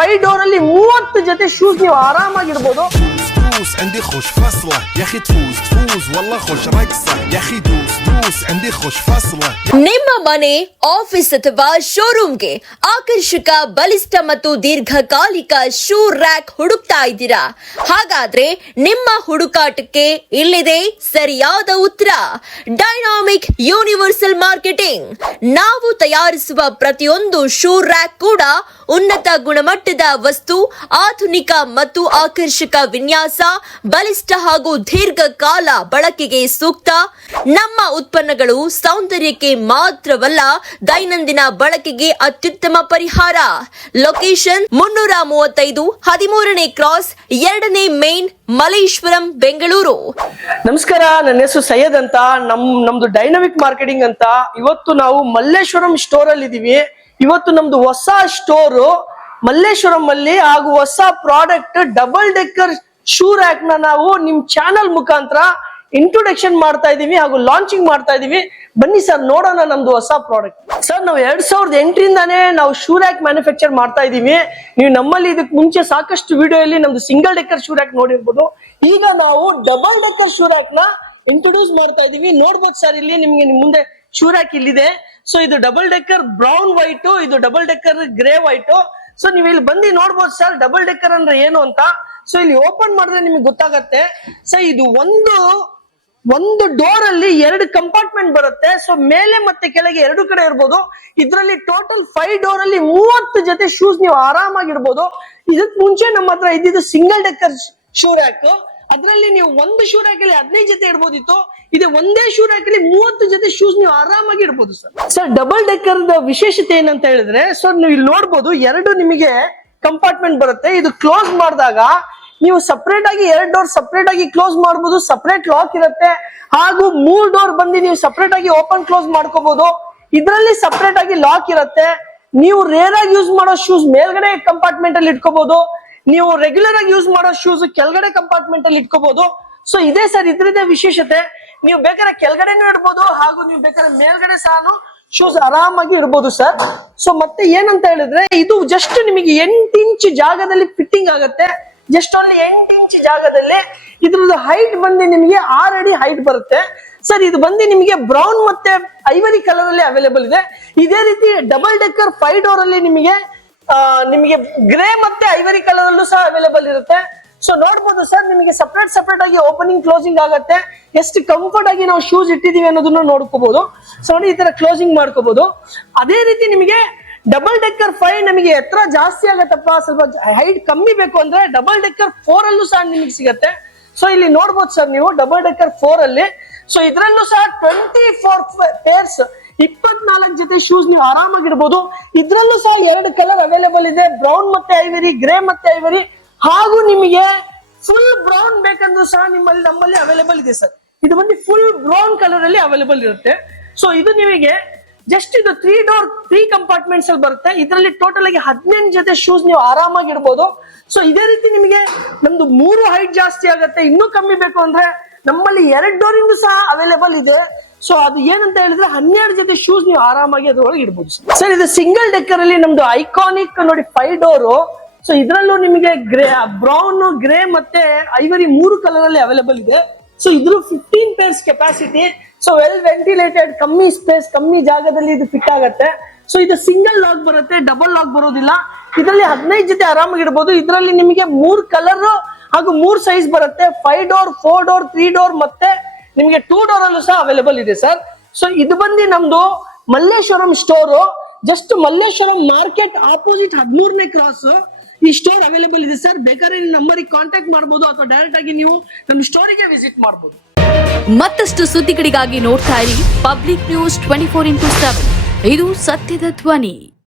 5 door ಅಲ್ಲಿ 30 ಜೊತೆ shoes ನೀವು ಆರಾಮಾಗಿರ್ಬೋದು. دوس عندي خوش فصلة يا اخي تفوز والله خوش رقصة يا اخي دوس عندي خوش فصلة. ನಿಮ್ಮ ಮನೆ, ಆಫೀಸ್ ಅಥವಾ ಶೋರೂಮ್ಗೆ ಆಕರ್ಷಕ, ಬಲಿಷ್ಠ ಮತ್ತು ದೀರ್ಘಕಾಲಿಕ ಶೂ ರ್ಯಾಕ್ ಹುಡುಕ್ತಾ ಇದ್ದೀರಾ? ಹಾಗಾದ್ರೆ ನಿಮ್ಮ ಹುಡುಕಾಟಕ್ಕೆ ಇಲ್ಲಿದೆ ಸರಿಯಾದ ಉತ್ತರ. Dynamic universal marketing. ನಾವು ತಯಾರಿಸುವ ಪ್ರತಿಯೊಂದು ಶೂ ರ್ಯಾಕ್ ಕೂಡ ಉನ್ನತ ಗುಣಮಟ್ಟದ ವಸ್ತು, ಆಧುನಿಕ ಮತ್ತು ಆಕರ್ಷಕ ವಿನ್ಯಾಸ, ಬಲಿಷ್ಠ ಹಾಗೂ ದೀರ್ಘಕಾಲ ಬಳಕೆಗೆ ಸೂಕ್ತ. ನಮ್ಮ ಉತ್ಪನ್ನಗಳು ಸೌಂದರ್ಯಕ್ಕೆ ಮಾತ್ರವಲ್ಲ, ದೈನಂದಿನ ಬಳಕೆಗೆ ಅತ್ಯುತ್ತಮ ಪರಿಹಾರ. ಲೊಕೇಶನ್ 335 13ನೇ ಕ್ರಾಸ್ 2ನೇ ಮೇನ್, ಮಲೇಶ್ವರಂ, ಬೆಂಗಳೂರು. ನಮಸ್ಕಾರ, ನನ್ನ ಹೆಸರು ಸೈಯದ್ ಅಂತ. ನಮ್ದು ಡೈನಾಮಿಕ್ ಮಾರ್ಕೆಟಿಂಗ್ ಅಂತ. ಇವತ್ತು ನಾವು ಮಲ್ಲೇಶ್ವರಂ ಸ್ಟೋರ್ ಅಲ್ಲಿ ಇದೀವಿ. ಇವತ್ತು ನಮ್ದು ಹೊಸ ಸ್ಟೋರು ಮಲ್ಲೇಶ್ವರಂ ಅಲ್ಲಿ ಹಾಗೂ ಹೊಸ product double decker shoe rack ನ ನಾವು ನಿಮ್ ಚಾನಲ್ ಮುಖಾಂತರ ಇಂಟ್ರೊಡಕ್ಷನ್ ಮಾಡ್ತಾ ಇದೀವಿ ಹಾಗೂ ಲಾಂಚಿಂಗ್ ಮಾಡ್ತಾ ಇದೀವಿ. ಬನ್ನಿ ಸರ್, ನೋಡೋಣ ನಮ್ದು ಹೊಸ ಪ್ರಾಡಕ್ಟ್. ಸರ್, ನಾವು 2008ರಿಂದಾನೇ ನಾವು ಶೂ ರ್ಯಾಕ್ ಮ್ಯಾನುಫ್ಯಾಕ್ಚರ್ ಮಾಡ್ತಾ ಇದೀವಿ. ನೀವು ನಮ್ಮಲ್ಲಿ ಇದಕ್ಕೆ ಮುಂಚೆ ಸಾಕಷ್ಟು ವಿಡಿಯೋ ಅಲ್ಲಿ ನಮ್ದು ಸಿಂಗಲ್ ಡೆಕ್ಕರ್ ಶೂ ರ್ಯಾಕ್ ನೋಡಿರ್ಬೋದು. ಈಗ ನಾವು ಡಬಲ್ ಡೆಕ್ಕರ್ ಶೂ ರ್ಯಾಕ್ ನ ಇಂಟ್ರೊಡ್ಯೂಸ್ ಮಾಡ್ತಾ ಇದೀವಿ. ನೋಡ್ಬೋದು ಸರ್, ಇಲ್ಲಿ ನಿಮ್ಗೆ ನಿಮ್ ಮುಂದೆ ಶೂ ರ್ಯಾಕ್ ಇಲ್ಲಿದೆ. ಸೊ ಇದು ಡಬಲ್ ಡೆಕ್ಕರ್ ಬ್ರೌನ್ ವೈಟ್, ಇದು double decker grey white. So ನೀವು ಇಲ್ಲಿ ಬಂದು ನೋಡ್ಬೋದು ಸರ್, ಡಬಲ್ ಡೆಕ್ಕರ್ ಅಂದ್ರೆ ಏನು ಅಂತ. ಸೊ ಇಲ್ಲಿ ಓಪನ್ ಮಾಡಿದ್ರೆ ನಿಮ್ಗೆ ಗೊತ್ತಾಗತ್ತೆ. ಸೊ ಇದು ಒಂದು ಡೋರ್ ಅಲ್ಲಿ 2 ಕಂಪಾರ್ಟ್ಮೆಂಟ್ ಬರುತ್ತೆ. ಸೊ ಮೇಲೆ ಮತ್ತೆ ಕೆಳಗೆ 2 ಕಡೆ ಇರ್ಬೋದು. ಇದರಲ್ಲಿ ಟೋಟಲ್ 5 ಡೋರ್ ಅಲ್ಲಿ 30 ಜೊತೆ ಶೂಸ್ ನೀವು ಆರಾಮಾಗಿರ್ಬೋದು. ಇದಕ್ ಮುಂಚೆ ನಮ್ಮ ಹತ್ರ ಇದ್ದಿದ್ದು ಸಿಂಗಲ್ ಡೆಕ್ಕರ್ ಶೂ ರ್ಯಾಕ್. ಅದ್ರಲ್ಲಿ ನೀವು ಒಂದು ಶೂ ರ್ಯಾಕ್ ಅಲ್ಲಿ 15 ಜೊತೆ ಇಡ್ಬೋದಿತ್ತು. ಇದೆ ಒಂದೇ ಶೂ ರ್ಯಾಕ್ ಅಲ್ಲಿ 30 ಜೊತೆ ಶೂಸ್ ನೀವು ಆರಾಮಾಗಿ ಇಡ್ಬೋದು ಸರ್. ಸರ್, ಡಬಲ್ ಡೆಕ್ಕರ್ ವಿಶೇಷತೆ ಏನಂತ ಹೇಳಿದ್ರೆ, ಸೊ ನೀವು ಇಲ್ಲಿ ನೋಡ್ಬೋದು 2 ನಿಮಗೆ ಕಂಪಾರ್ಟ್ಮೆಂಟ್ ಬರುತ್ತೆ. ಇದು ಕ್ಲೋಸ್ ಮಾಡಿದಾಗ ನೀವು ಸಪರೇಟ್ ಆಗಿ 2 ಡೋರ್ ಸಪರೇಟ್ ಆಗಿ ಕ್ಲೋಸ್ ಮಾಡಬಹುದು. ಸಪರೇಟ್ ಲಾಕ್ ಇರುತ್ತೆ. ಹಾಗೂ 3 ಡೋರ್ ಬಂದು ನೀವು ಸಪರೇಟ್ ಆಗಿ ಓಪನ್ ಕ್ಲೋಸ್ ಮಾಡ್ಕೋಬಹುದು. ಇದರಲ್ಲಿ ಸಪರೇಟ್ ಆಗಿ ಲಾಕ್ ಇರುತ್ತೆ. ನೀವು ರೇರ್ ಆಗಿ ಯೂಸ್ ಮಾಡೋ ಶೂಸ್ ಮೇಲ್ಗಡೆ ಕಂಪಾರ್ಟ್ಮೆಂಟ್ ಅಲ್ಲಿ ಇಟ್ಕೋಬಹುದು. ನೀವು ರೆಗ್ಯುಲರ್ ಆಗಿ ಯೂಸ್ ಮಾಡೋ ಶೂಸ್ ಕೆಳಗಡೆ ಕಂಪಾರ್ಟ್ಮೆಂಟ್ ಅಲ್ಲಿ ಇಟ್ಕೋಬಹುದು. ಸೊ ಇದೇ ಸರ್ ಇದ್ರದ್ದೇ ವಿಶೇಷತೆ. ನೀವು ಬೇಕಾದ್ರೆ ಕೆಳಗಡೆನೂ ಇಡ್ಬೋದು ಹಾಗೂ ನೀವು ಬೇಕಾದ್ರೆ ಮೇಲ್ಗಡೆ ಸಹ ಶೂಸ್ ಆರಾಮಾಗಿ ಇಡ್ಬೋದು ಸರ್. ಸೊ ಮತ್ತೆ ಏನಂತ ಹೇಳಿದ್ರೆ, ಇದು ಜಸ್ಟ್ ನಿಮಗೆ 8 ಇಂಚ್ ಜಾಗದಲ್ಲಿ ಫಿಟ್ಟಿಂಗ್ ಆಗುತ್ತೆ. ಜಸ್ಟ್ ಓನ್ಲಿ 8 ಇಂಚ್ ಜಾಗದಲ್ಲಿ. ಇದ್ರದ್ದು ಹೈಟ್ ಬಂದು ನಿಮಗೆ 6 ಅಡಿ ಹೈಟ್ ಬರುತ್ತೆ ಸರ್. ಇದು ಬಂದು ನಿಮಗೆ ಬ್ರೌನ್ ಮತ್ತೆ ಐವರಿ ಕಲರ್ ಅಲ್ಲಿ ಅವೈಲೇಬಲ್ ಇದೆ. ಇದೇ ರೀತಿ ಡಬಲ್ ಡೆಕ್ಕರ್ 5 ಡೋರ್ ಅಲ್ಲಿ ನಿಮಗೆ ಗ್ರೇ ಮತ್ತೆ ಐವರಿ ಕಲರ್ ಅಲ್ಲೂ ಸಹ ಅವೈಲೇಬಲ್ ಇರುತ್ತೆ. ಸೊ ನೋಡ್ಬೋದು ಸರ್, ನಿಮಗೆ ಸಪರೇಟ್ ಆಗಿ ಓಪನಿಂಗ್ ಕ್ಲೋಸಿಂಗ್ ಆಗುತ್ತೆ. ಎಷ್ಟು ಕಂಫರ್ಟ್ ಆಗಿ ನಾವು ಶೂಸ್ ಇಟ್ಟಿದೀವಿ ಅನ್ನೋದನ್ನ ನೋಡ್ಕೋಬಹುದು. ಸೊ ನೋಡಿ, ಈ ತರ ಕ್ಲೋಸಿಂಗ್ ಮಾಡ್ಕೋಬಹುದು. ಅದೇ ರೀತಿ ನಿಮಗೆ ಡಬಲ್ ಡೆಕ್ಕರ್ 5 ನಮಗೆ ಎತ್ತರ ಜಾಸ್ತಿ ಆಗತ್ತಪ್ಪ, ಸ್ವಲ್ಪ ಹೈಟ್ ಕಮ್ಮಿ ಬೇಕು ಅಂದ್ರೆ ಡಬಲ್ ಡೆಕ್ಕರ್ 4 ಅಲ್ಲೂ ಸಹ ನಿಮಗೆ ಸಿಗತ್ತೆ. ಸೊ ಇಲ್ಲಿ ನೋಡ್ಬೋದು ಸರ್ ನೀವು ಡಬಲ್ ಡೆಕ್ಕರ್ 4 ಅಲ್ಲಿ. ಸೊ ಇದ್ರಲ್ಲೂ ಸಹ 24 ಪೇರ್ಸ್ 24 ಜೊತೆ ಶೂಸ್ ನೀವು ಆರಾಮಾಗಿರ್ಬೋದು. ಇದ್ರಲ್ಲೂ ಸಹ 2 ಕಲರ್ ಅವೈಲೇಬಲ್ ಇದೆ, ಬ್ರೌನ್ ಮತ್ತೆ ಐವರಿ, ಗ್ರೇ ಮತ್ತೆ ಐವರಿ. ಹಾಗೂ ನಿಮಗೆ ಫುಲ್ ಬ್ರೌನ್ ಬೇಕಂದ್ರೂ ಸಹ ನಮ್ಮಲ್ಲಿ ಅವೈಲೇಬಲ್ ಇದೆ ಸರ್. ಇದು ಬಂದು ಫುಲ್ ಬ್ರೌನ್ ಕಲರ್ ಅಲ್ಲಿ ಅವೈಲೇಬಲ್ ಇರುತ್ತೆ. ಸೊ ಇದು ನಿಮಗೆ ಜಸ್ಟ್ ಇದು 3 ಡೋರ್ 3 ಕಂಪಾರ್ಟ್ಮೆಂಟ್ಸ್ ಅಲ್ಲಿ ಬರುತ್ತೆ. ಇದರಲ್ಲಿ ಟೋಟಲ್ ಆಗಿ 18 ಜೊತೆ ಶೂಸ್ ನೀವು ಆರಾಮಾಗಿ ಇಡ್ಬೋದು. ಸೊ ಇದೇ ರೀತಿ ನಿಮಗೆ ನಮ್ದು 3 ಹೈಟ್ ಜಾಸ್ತಿ ಆಗುತ್ತೆ. ಇನ್ನೂ ಕಮ್ಮಿ ಬೇಕು ಅಂದ್ರೆ ನಮ್ಮಲ್ಲಿ 2 ಡೋರ್ ಇಂದ ಸಹ ಅವೈಲೇಬಲ್ ಇದೆ. ಸೊ ಅದು ಏನಂತ ಹೇಳಿದ್ರೆ 12 ಜೊತೆ ಶೂಸ್ ನೀವು ಆರಾಮಾಗಿ ಅದ್ರೊಳಗೆ ಇಡ್ಬೋದು ಸರ್. ಇದು ಸಿಂಗಲ್ ಡೆಕ್ಕರ್ ಅಲ್ಲಿ ನಮ್ದು ಐಕಾನಿಕ್ ನೋಡಿ 5 ಡೋರು. ಸೊ ಇದ್ರಲ್ಲೂ ನಿಮಗೆ ಬ್ರೌನ್, ಗ್ರೇ ಮತ್ತೆ ಐವರಿ 3 ಕಲರ್ ಅಲ್ಲಿ ಅವೈಲೇಬಲ್ ಇದೆ. ಸೊ ಇದ್ರ 15 pairs capacity. So well ventilated, ಕಮ್ಮಿ ಸ್ಪೇಸ್, ಕಮ್ಮಿ ಜಾಗದಲ್ಲಿ ಇದು ಫಿಟ್ ಆಗುತ್ತೆ. ಸೊ ಇದು ಸಿಂಗಲ್ ಲಾಕ್ ಬರುತ್ತೆ, ಡಬಲ್ ಲಾಕ್ ಬರೋದಿಲ್ಲ. ಇದರಲ್ಲಿ 15 ಜೊತೆ ಆರಾಮಾಗಿ ಇಡಬಹುದು. ಇದರಲ್ಲಿ ನಿಮಗೆ 3 ಕಲರ್ ಹಾಗೂ 3 ಸೈಜ್ ಬರುತ್ತೆ. 5 ಡೋರ್, 4 ಡೋರ್, 3 ಡೋರ್ ಮತ್ತೆ ನಿಮಗೆ 2 ಡೋರ್ ಅಲ್ಲೂ ಸಹ ಅವೈಲೇಬಲ್ ಇದೆ ಸರ್. ಸೊ ಇದು ಬಂದು ನಮ್ದು Malleshwaram store. Just Malleshwaram market opposite 13ನೇ ಕ್ರಾಸ್ ಈ ಸ್ಟೋರ್ ಅವೈಲೇಬಲ್ ಇದೆ ಸರ್. ಬೇಕಾದ್ರೆ ನಂಬರಿಗೆ ಕಾಂಟ್ಯಾಕ್ಟ್ ಮಾಡಬಹುದು ಅಥವಾ ಡೈರೆಕ್ಟ್ ಆಗಿ ನೀವು ನಮ್ಮ ಸ್ಟೋರಿಗೆ ವಿಸಿಟ್ ಮಾಡಬಹುದು. ಮತ್ತಷ್ಟು ಸುದ್ದಿಗಳಿಗಾಗಿ ನೋಡ್ತಾ ಇರಿ ಪಬ್ಲಿಕ್ ನ್ಯೂಸ್ 24x7. ಇದು ಸತ್ಯದ ಧ್ವನಿ.